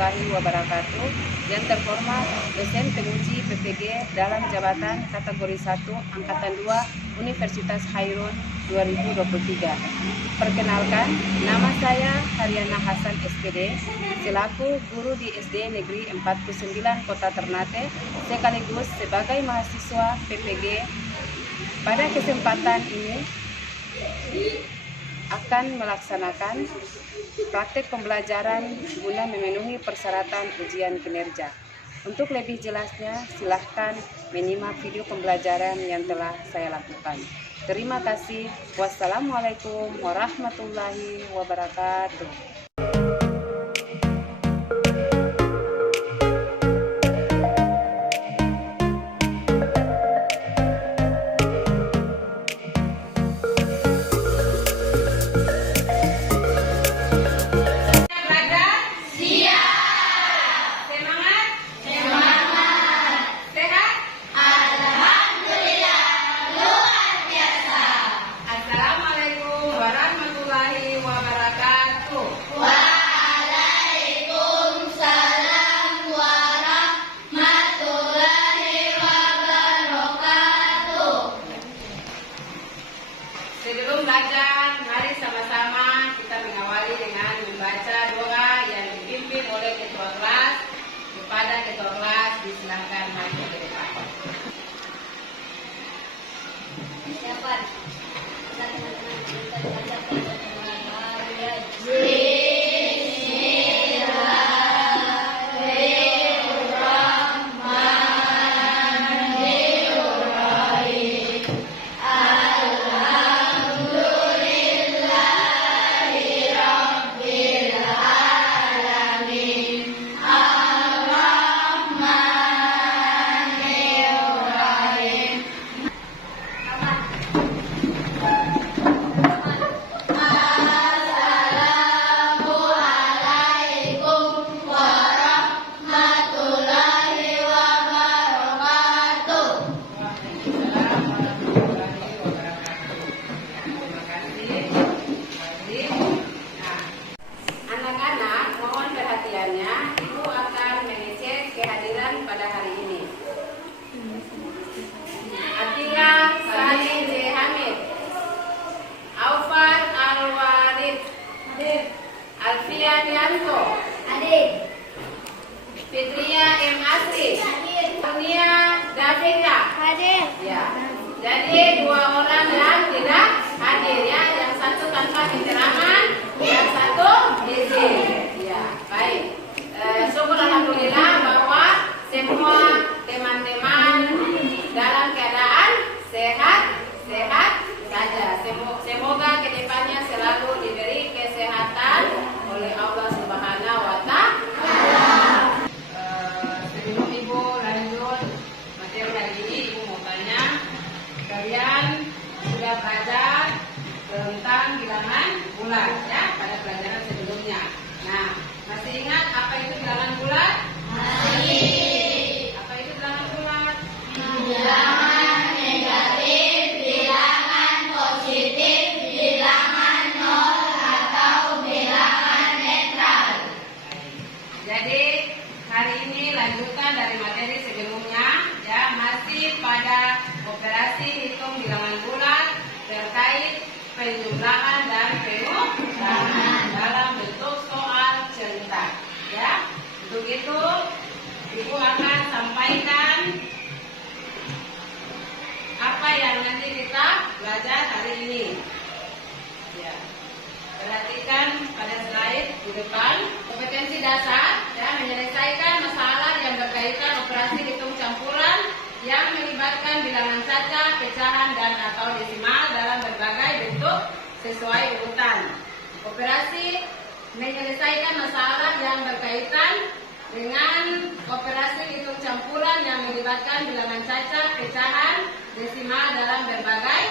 warahmatullahi wabarakatuh. Yang terhormat dosen penguji PPG dalam jabatan kategori 1 Angkatan 2 Universitas Khairun 2023. Perkenalkan, nama saya Haryana Hasan SPD, selaku guru di SD Negeri 49 Kota Ternate, sekaligus sebagai mahasiswa PPG. Pada kesempatan ini akan melaksanakan praktek pembelajaran guna memenuhi persyaratan ujian kinerja. Untuk lebih jelasnya, silahkan menyimak video pembelajaran yang telah saya lakukan. Terima kasih. Wassalamualaikum warahmatullahi wabarakatuh. Sebelum belajar, mari sama-sama kita mengawali dengan membaca doa yang dipimpin oleh ketua kelas. Kepada ketua kelas, disilahkan maju ke depan. Silakan. Ibu akan mengecek kehadiran pada hari ini. Atia Salim J. Hamid, Aufat Al-Warid, Alfia Dianto, Fitria M. Asri, Dunia Davika. Ya. Jadi dua orang yang tidak hadir ya, yang satu tanpa keterangan, yang satu izin. Ya, baik. Syukur alhamdulillah bahwa semua teman-teman dalam keadaan sehat saja. Semoga kedepannya selalu diberi kesehatan oleh Allah Subhanahu wa Ta'ala. Sebelum Ibu lanjut materi hari ini, Ibu mau tanya, kalian sudah belajar tentang bilangan bulat ya pada pelajaran sebelumnya. Nah, masih ingat apa itu bilangan bulat? Masih. Apa itu bilangan bulat? Bilangan negatif, bilangan positif, bilangan nol atau bilangan netral. Jadi hari ini lanjutan dari materi sebelumnya ya, masih pada operasi hitung bilangan bulat terkait penjumlahan dan pengurangan dalam bentuk soal cerita ya. Untuk itu Ibu akan sampaikan apa yang nanti kita belajar hari ini ya. Perhatikan pada slide di depan. Kompetensi dasar ya, menyelesaikan masalah yang berkaitan operasi hitung campuran yang melibatkan bilangan saja, pecahan dan atau desimal dalam berbagai bentuk sesuai urutan. Operasi menyelesaikan masalah yang berkaitan dengan operasi hitung campuran yang melibatkan bilangan cacat, pecahan, desimal dalam berbagai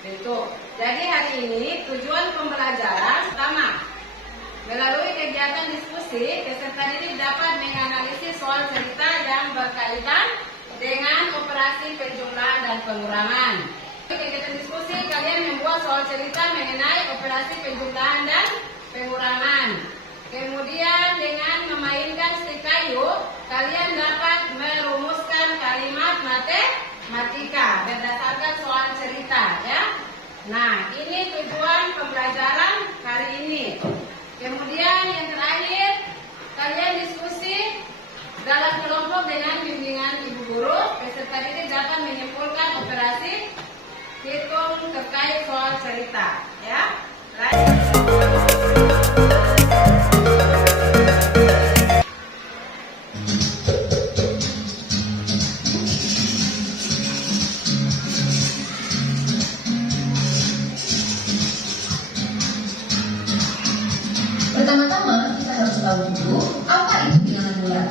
bentuk. Jadi hari ini tujuan pembelajaran pertama, melalui kegiatan diskusi, peserta didik dapat menganalisis soal cerita yang berkaitan dengan operasi penjumlahan dan pengurangan. Kegiatan diskusi, kalian membuat soal cerita mengenai operasi penjumlahan dan pengurangan. Kemudian dengan memainkan stik kayu, kalian dapat merumuskan kalimat matematika berdasarkan soal cerita ya. Nah, ini tujuan pembelajaran hari ini. Kemudian yang terakhir, kalian diskusi dalam kelompok dengan bimbingan ibu guru. Peserta didik dapat menyimpulkan operasi hitung terkait soal cerita ya. Pertama-tama kita harus tahu dulu apa itu bilangan bulat.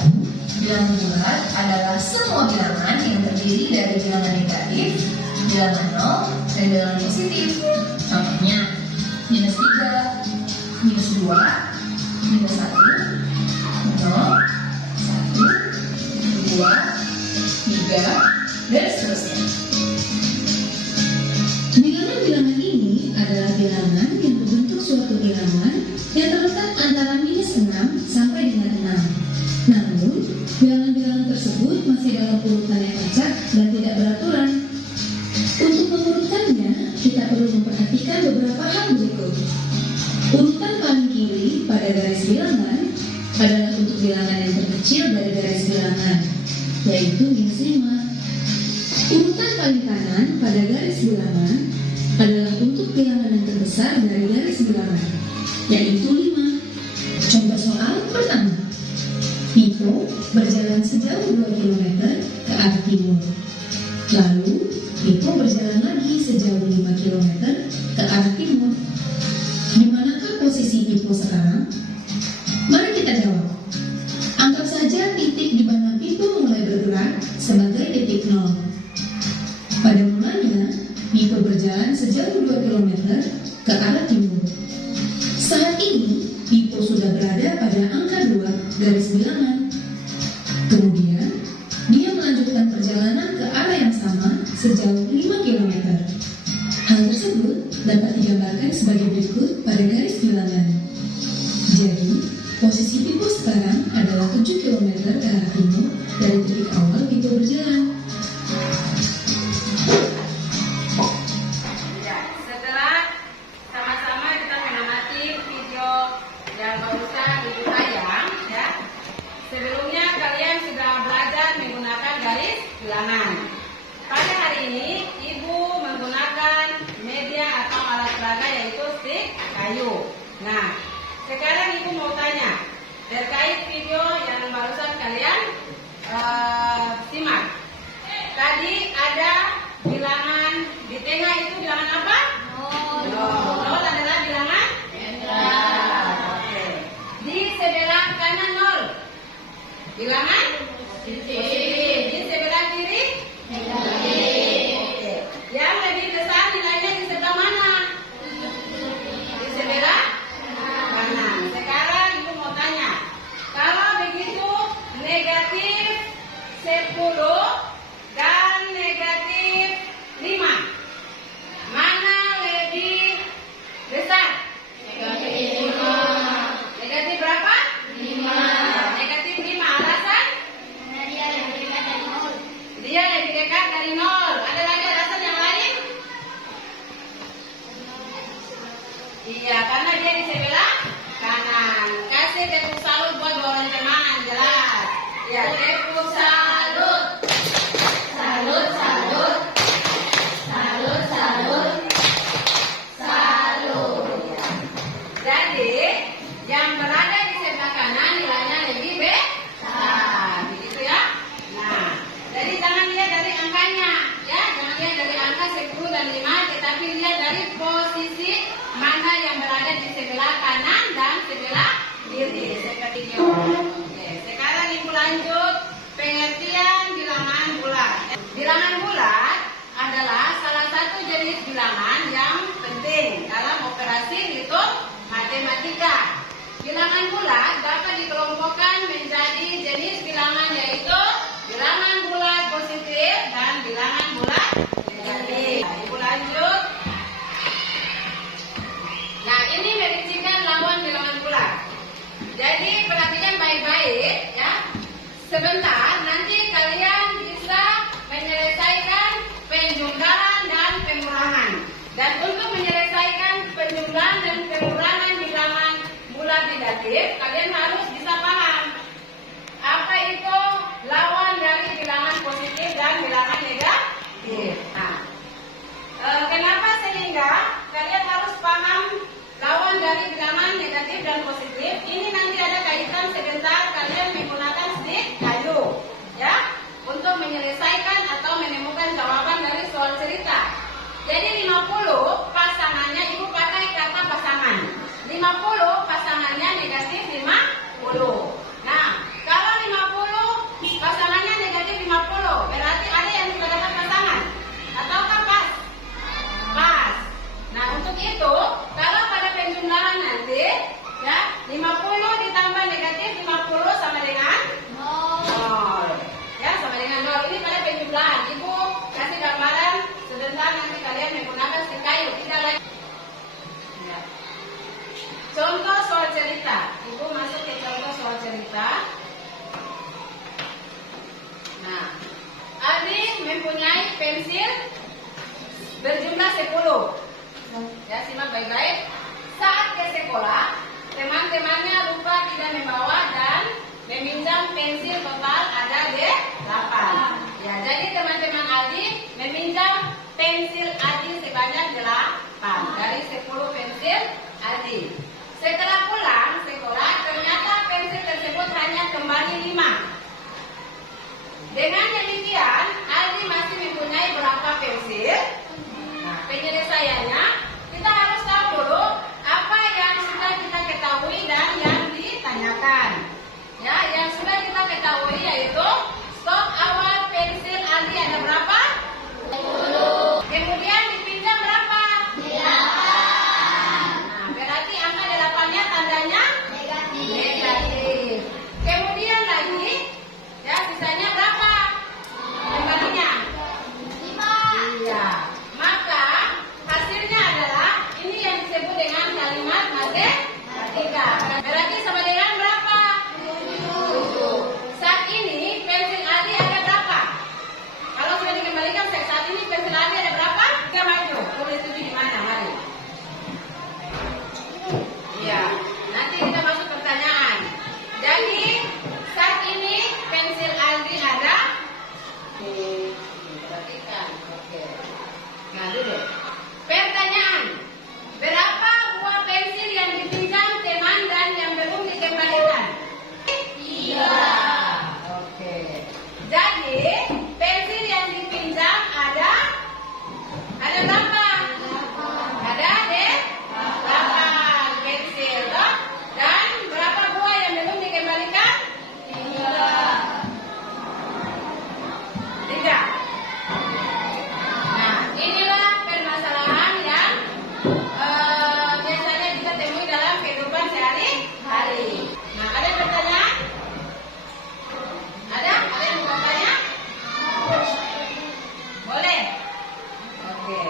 Bilangan bulat adalah semua bilangan yang terdiri dari bilangan negatif, bilangan nol, dan bilangan positif. Contohnya minus 3, minus 2, minus 1, 0, 1, 2, 3, dan seterusnya. Bilangan-bilangan ini adalah bilangan yang membentuk suatu bilangan yang terletak antara minus 6 sampai dengan 6. Namun, bilangan-bilangan tersebut masih dalam urutan yang acak dan tidak beraturan. Untuk mengurutannya, kita perlu memperhatikan beberapa hal berikut. Urutan paling kiri pada garis bilangan adalah untuk bilangan yang terkecil dari garis bilangan, yaitu minus 5. Urutan paling kanan pada garis bilangan adalah untuk bilangan yang terbesar dari garis bilangan, yaitu 5. Contoh soal pertama. Pipo berjalan sejauh 2 km ke arah timur. Lalu, Pipo berjalan lagi sejauh 5 km ke arah timur. Di manakah posisi Pipo sekarang? Mari kita jawab. Anggap saja titik di mana Pipo mulai bergerak sebagai titik 0. Pada mulanya, Pipo berjalan sejauh 2 km ke arah timur. Saat ini, Pipo sudah berada pada angka 2 garis bilangan. Kemudian, dia melanjutkan perjalanan ke arah yang sama sejauh 5 km. Hal tersebut dapat digambarkan sebagai berikut pada garis bilangan. Jadi, posisi Pipo sekarang adalah 7 km ke arah timur dari titik awal Pipo berjalan. Setelah sama-sama kita mengamati video yang barusan Ibu tayang ya. Sebelumnya kalian sudah belajar menggunakan garis bilangan. Pada hari ini Ibu menggunakan media atau alat peraga yaitu stik kayu. Nah, sekarang Ibu mau tanya terkait video yang barusan kalian simak. Tadi ada bilangan di tengah, itu bilangan apa? Nol adalah bilangan? Oke. Di sebelah kanan nol, bilangan? Positif. Di sebelah kiri? Negatif. Oke. Yang lebih besar nilainya di sebelah mana? Di sebelah kanan. Sekarang Ibu mau tanya, kalau begitu negatif 10 dan negatif 5, mana lebih besar? Negatif 5. Negatif berapa? 5. Negatif 5. Alasan? Dia lebih dekat dari nol. Dia lebih dekat dari 0. Ada lagi alasan yang lain? Iya, karena dia di sebelah kanan. Kasih tepuk salut buat dua orang teman, jelas. Ya, tepuk salut. Salut, salut. Salut, salut. Salut. Jadi, yang berada di sebelah kanan nilainya lebih besar. Begitu ya? Nah, jadi jangan lihat dari angkanya. Ya, jangan lihat dari angka 10 dan 5, tetapi lihat dari posisi mana yang berada di sebelah kanan dan sebelah kiri. Seperti ini. Oke, sekarang Ibu lanjut pengertian bilangan bulat. Bilangan bulat adalah salah satu jenis bilangan yang penting dalam operasi hitung matematika. Bilangan bulat dapat dikelompokkan menjadi jenis bilangan yaitu bilangan bulat positif dan bilangan bulat negatif. Ibu lanjut. Nah, ini merincikan lawan bilangan bulat. sebentar, nanti kalian bisa menyelesaikan penjumlahan dan pengurangan. Dan untuk menyelesaikan penjumlahan dan pengurangan bilangan bulat negatif, kalian harus bisa paham apa itu lawan dari bilangan positif dan bilangan negatif. Nah, kenapa sehingga kalian harus paham lawan dari bilangan negatif dan positif? Ini nanti ada kaitan sebentar kalian menggunakan stick kayu, ya, untuk menyelesaikan atau menemukan jawaban dari soal cerita. Jadi 50 pasangannya ibu pakai kata pasangan. 50 pasangannya negatif 50. Nah, kalau 50 pasangannya negatif 50, berarti ada yang sudah dapat pasangan ataukah pas? Pas. Nah, untuk itu, kalau pada penjumlahan nanti, ya, 50 ditambah negatif 50 sama dengan 0. Ya, sama dengan 0. Ini pada penjumlahan. Ibu kasih gambaran sebentar, nanti kalian menggunakan stick kayu. Tidak lagi. Ya. Contoh soal cerita. Ibu masuk ke contoh soal cerita. Nah, Adi mempunyai pensil berjumlah 10. Ya, simak baik-baik. Saat ke sekolah, teman-temannya lupa tidak membawa dan meminjam pensil total ada 8. Ya, jadi teman-teman Adi meminjam pensil Adi sebanyak 8 dari 10 pensil Adi. Setelah pulang sekolah, ternyata pensil tersebut hanya kembali 5. Dengan demikian, Adi masih mempunyai berapa pensil? Nah, penyelesaiannya kita harus tahu dulu apa yang sudah kita ketahui dan yang ditanyakan. Ya, yang sudah kita ketahui yaitu stok awal pensil Adi ada berapa? 10. Kemudian dipinjam berapa? 8. Nah, berarti angka 8-nya tandanya negatif. Kemudian lagi, ya, sisanya berapa? Kembalinya 5. Iya. Maka hasilnya adalah ini yang disebut dengan kalimat matematika. Berarti sama dengan berapa? 7. Saat ini pensil Adi ada berapa? Kalau sudah dikembalikan saat ini pensil Adi ada berapa? Kita maju. Tulis 7 di mana? Mari. Iya. Nanti kita masuk pertanyaan. Jadi saat ini pensil Adi ada. Perhatikan. Oke. Nah, duduk. Pertanyaan. Berapa buah pensil yang dipinjam teman dan yang belum dikembalikan? 3. Oke. Jadi pensil yang dipinjam ada berapa? Ada 8 pensil, toh? Dan berapa buah yang belum dikembalikan? 3. Nah, inilah permasalahan yang biasanya kita temui dalam kehidupan sehari-hari. Nah, ada pertanyaan? Ada? Ada yang mau bertanya? Boleh? Oke,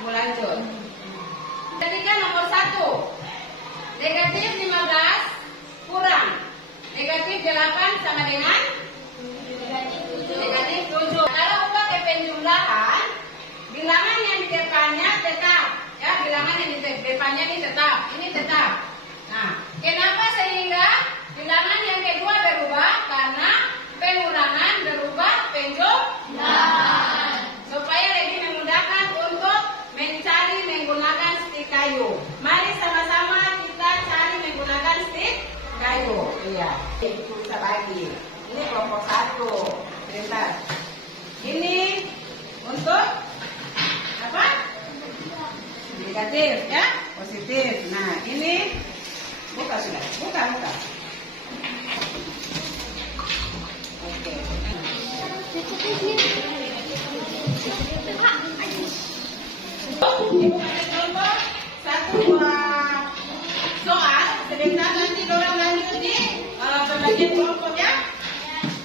ibu lanjut. Ketika nomor 1, negatif 15 kurang negatif 8 sama dengan negatif 7. Kalau ubah ke penjumlahan, bilangan yang di depannya tetap, ya, bilangan yang di depannya ini tetap. Nah, kenapa sehingga bilangan yang kedua berubah? Karena pengurangan berubah penjumlahan. Supaya lebih memudahkan untuk mencari menggunakan stick kayu. Mari sama-sama kita cari menggunakan stick kayu. Iya, itu bisa bagi. Ini kelompok 1. Sebentar. Ini untuk apa? Negatif, ya? Positif. Nah, ini buka sudah. Buka. Oke. Ibu kasih contoh 1 buah soal. Sebentar nanti dorang lanjut di pembagian kelompok, ya.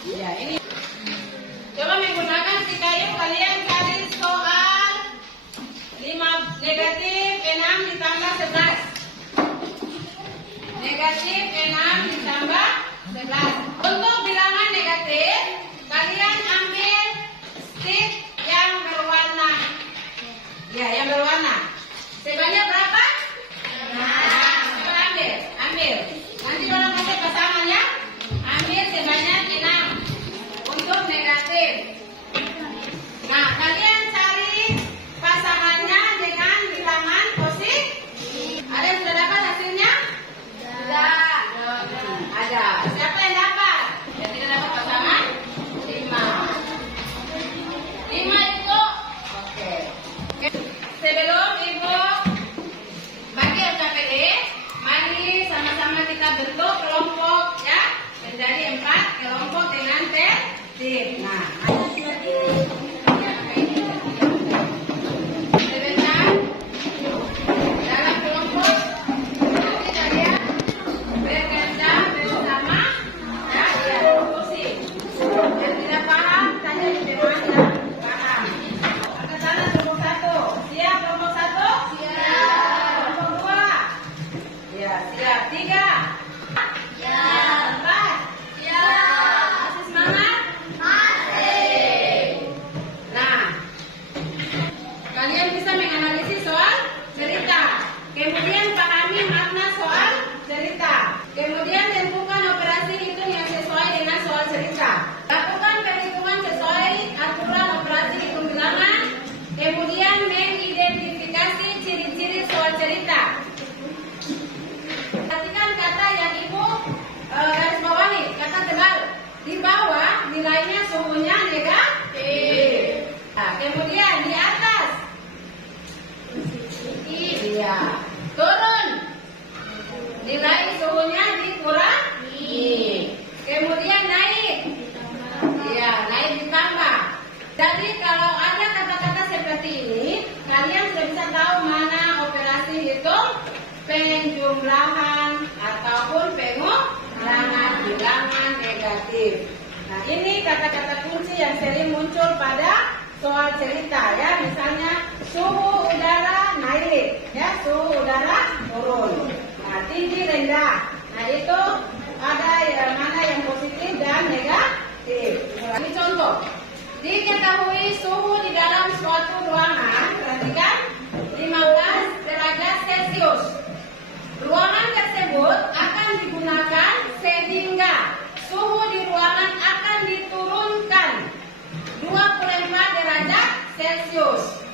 Ya, ini. Coba menggunakan stick kayu kalian cari soal 5 negatif 6 ditambah 11. Negatif 6 ditambah Untuk bilangan negatif, kalian ambil stick yang berwarna. Ya, yang berwarna. Sebanyak berapa? 6. Ambil. Nanti kalau kasih pasangan ya, ambil sebanyak 6 untuk negatif. Nah, kalian cari pasangannya dengan bilangan positif. Ada yang sudah dapat hasilnya? Sudah. Ada. Siapa yang dapat? Yang tidak dapat pasangan? 5. 5 itu. Oke. Sebelum Ibu bagi LKPD, mari sama-sama kita bentuk kelompok ya, menjadi 4 kelompok dengan tertib. Nah, sebentar. Dalam kelompok nanti kalian bekerja bersama ya, di kursi. Yang tidak paham tanya di teman yang paham. Angkat tangan kelompok 1. Siap kelompok 1? Siap. Kelompok 2? Ya, siap. 3? Siap. 4? Siap. Masih semangat? Masih. Nah, kalian bisa menganalisis soal cerita. Kemudian pahami makna soal cerita. Kemudian tentukan operasi hitung yang sesuai dengan soal cerita. Lakukan perhitungan sesuai aturan operasi hitung bilangan. Kemudian mengidentifikasi ciri-ciri soal cerita. Perhatikan kata yang Ibu garis bawahi, kata tebal. Di bawah nilainya suhunya negatif. Nah, kemudian di atas. Iya. Turun. Nilai suhunya dikurangi. Kemudian naik. Iya, naik ditambah. Jadi kalau ada kata-kata seperti ini, kalian sudah bisa tahu mana operasi hitung penjumlahan ataupun pengurangan bilangan negatif. Nah, ini kata-kata kunci yang sering muncul pada soal cerita ya, misalnya suhu udara naik, ya suhu udara turun. Nah, tinggi rendah. Nah, itu ada yang mana yang positif dan negatif. Ini contoh. Diketahui suhu di dalam suatu ruangan, perhatikan 15 derajat Celcius. Ruangan tersebut akan digunakan sehingga suhu di ruangan akan diturunkan 24 derajat Celcius.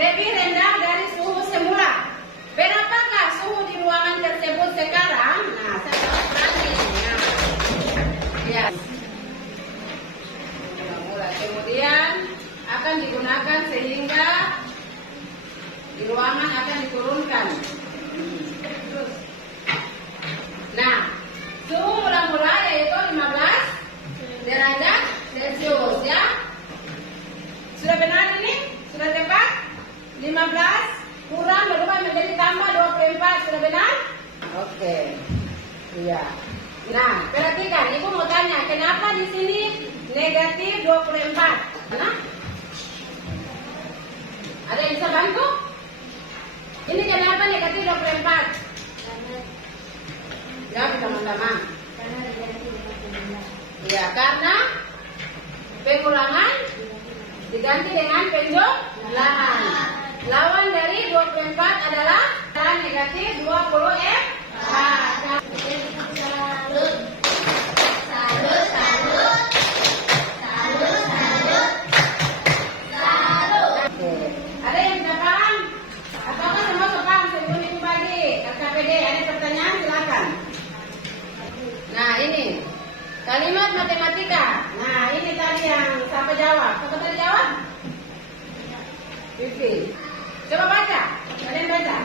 Lebih rendah dari suhu semula. Berapakah suhu di ruangan tersebut sekarang? Nah, saya perhatikan. Ya. Kemudian akan digunakan sehingga di ruangan akan diturunkan. Terus. Nah, suhu mula-mula yaitu 15 derajat Celcius ya. Sudah benar ini? Sudah tepat? 15 kurang berubah menjadi tambah 24. Sudah benar? Oke. Iya. Nah, perhatikan, Ibu mau tanya, kenapa di sini negatif 24? Mana? Ada yang bisa bantu? Ini kenapa negatif 24? Jawab sama-sama. Ya, karena pengurangan diganti dengan penjumlahan. Lawan dari 24 adalah negatif 24. Ada yang tidak paham? Apakah semua paham sebelum Ibu bagi LKPD? Ada pertanyaan? Silakan. Nah, ini kalimat matematika. Nah, ini tadi yang siapa jawab? Siapa tadi jawab? Vivi. Coba baca. Kalian baca.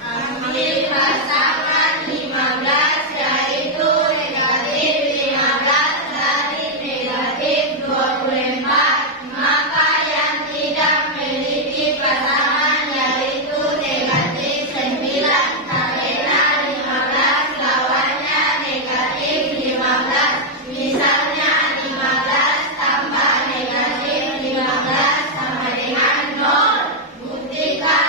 Ambil pasangan 15 yaitu negatif 15 dari negatif 24. Maka yang tidak memiliki pasangan yaitu negatif 9. Karena 15 lawannya negatif 15. Misalnya 15 tambah negatif 15 sama dengan 0. Buktikan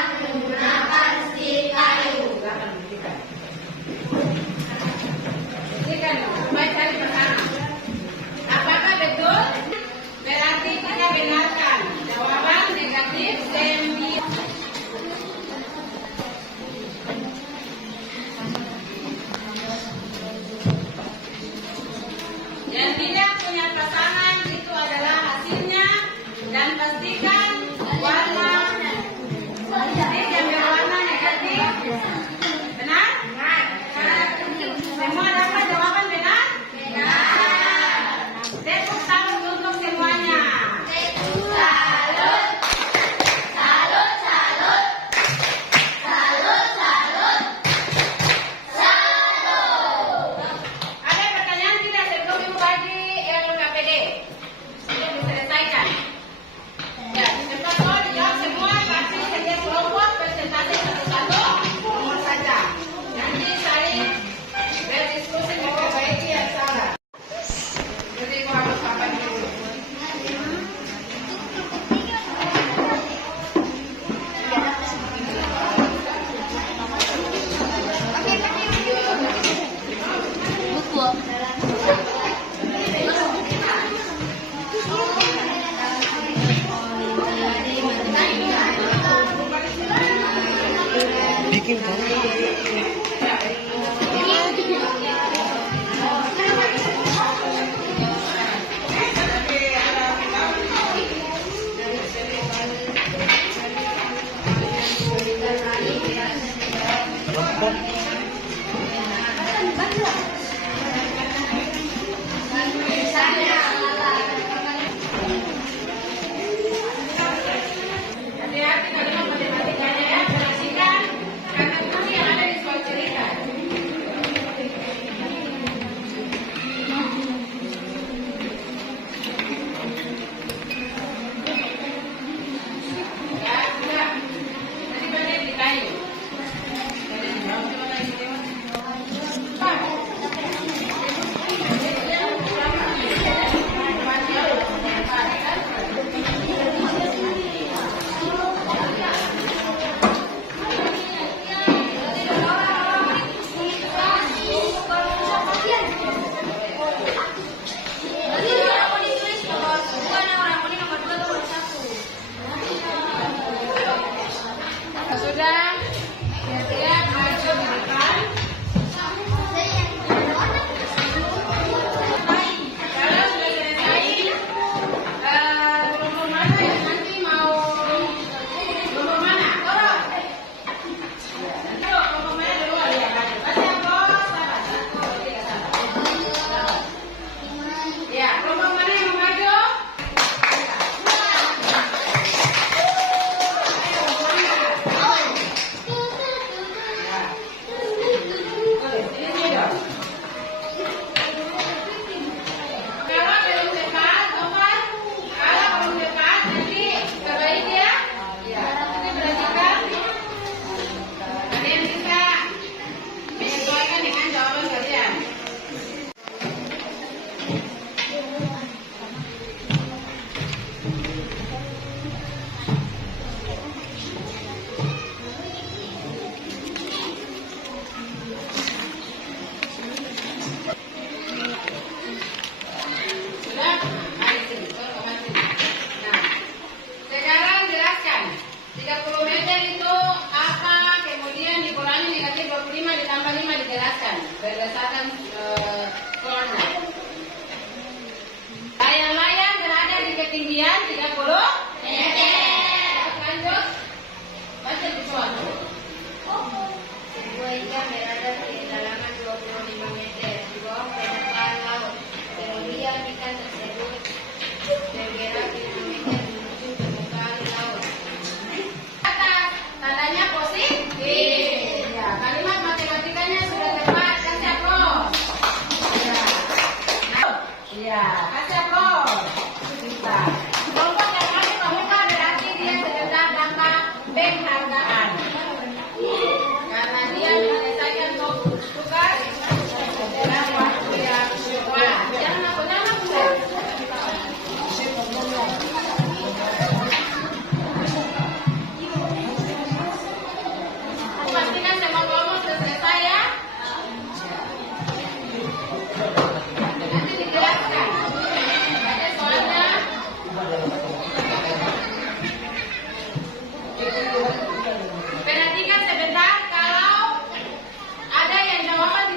Hati-hati kalau mau matematikanya ya, perhatikan kata kunci yang ada di soal cerita. Ya, sudah. Nanti balik di kayu. Sudah, siap-siap maju di depan. Kalau sudah selesai, kelompok mana yang nanti mau kelompok mana? Nanti kelompok mana duluan ya? Baca bos, sabar. 1, 2, 3, sabar. Ya, kelompok mana yang mau maju? Kalau belum cepat, Topan. Kalau belum cepat, nanti terbaik ya. Ya, nanti perhatikan. Ada yang bisa menyesuaikan dengan jawaban kalian. Sudah? Mari sini, tolong ke sini. Nah, sekarang jelaskan. 30 meter itu apa, kemudian dikurangi negatif 25 ditambah 5 dijelaskan. Berdasarkan corner. Layang-layang berada di ketinggian 30 meter. Lanjut. Baca di suatu. Sebuah ikan berada di kedalaman 25 meter di bawah permukaan laut. Kemudian ikan tersebut bergerak 5 meter menuju permukaan laut. Atas, tandanya positif. Ya, kalimat matematikanya sudah tepat. Kasih aplaus. Ya. Ya, kasih aplaus. Kita. Kelompok yang kami pemuka berarti dia sedang tanpa penghargaan. Karena dia menyelesaikan tugas dalam waktu yang cepat. Jangan aku-aku enggak. Pastikan semua kelompok sudah selesai ya. Nanti dijelaskan. Baca soalnya. Perhatikan sebentar kalau ada yang jawaban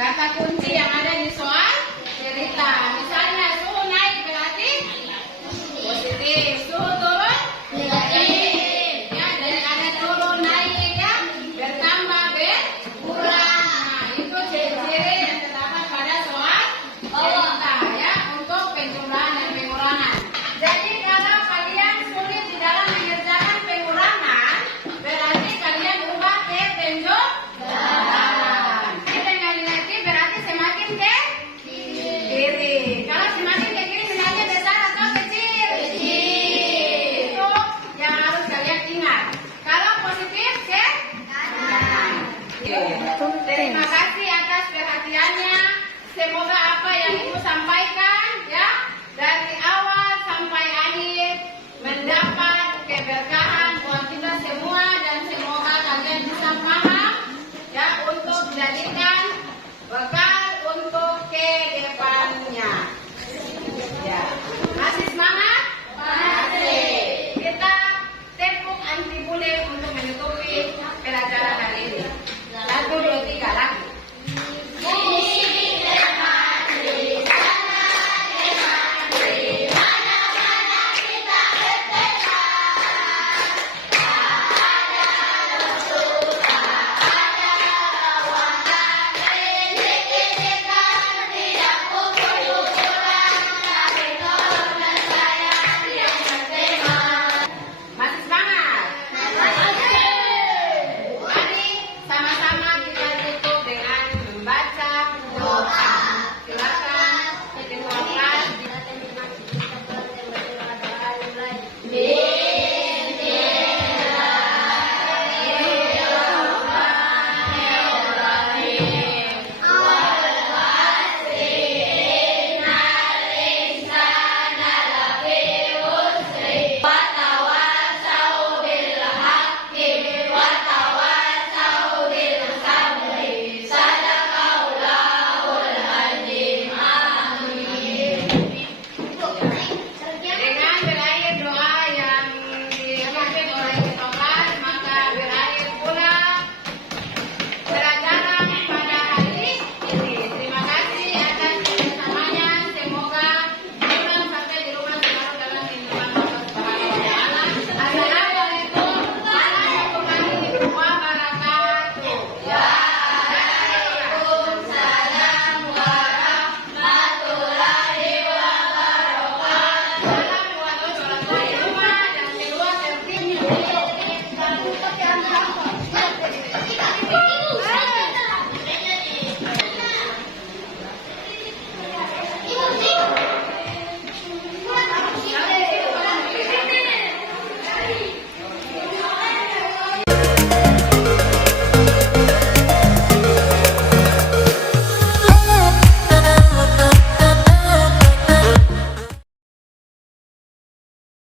Kata kunci yang ada di soal cerita. Misalnya suhu naik berarti positif, suhu turun negatif. Ya, dari ada turun naik ya, bertambah berkurang. Nah, itu ciri-ciri yang terdapat pada soal cerita ya untuk penjumlahan dan pengurangan. Jadi kalau kalian sulit di dalam mengerjakan pengurangan, berarti kalian ubah ke penjumlahan. Dengan nilai berarti semakin ke kiri. Kalau semakin ke kiri nilainya besar atau kecil? Kecil. Itu yang harus kalian ingat. Kalau positif ke kanan. Terima kasih atas perhatiannya. Semoga apa yang Ibu sampaikan ya dari awal sampai akhir mendapat keberkahan buat kita semua dan semoga kalian bisa paham ya untuk jadikan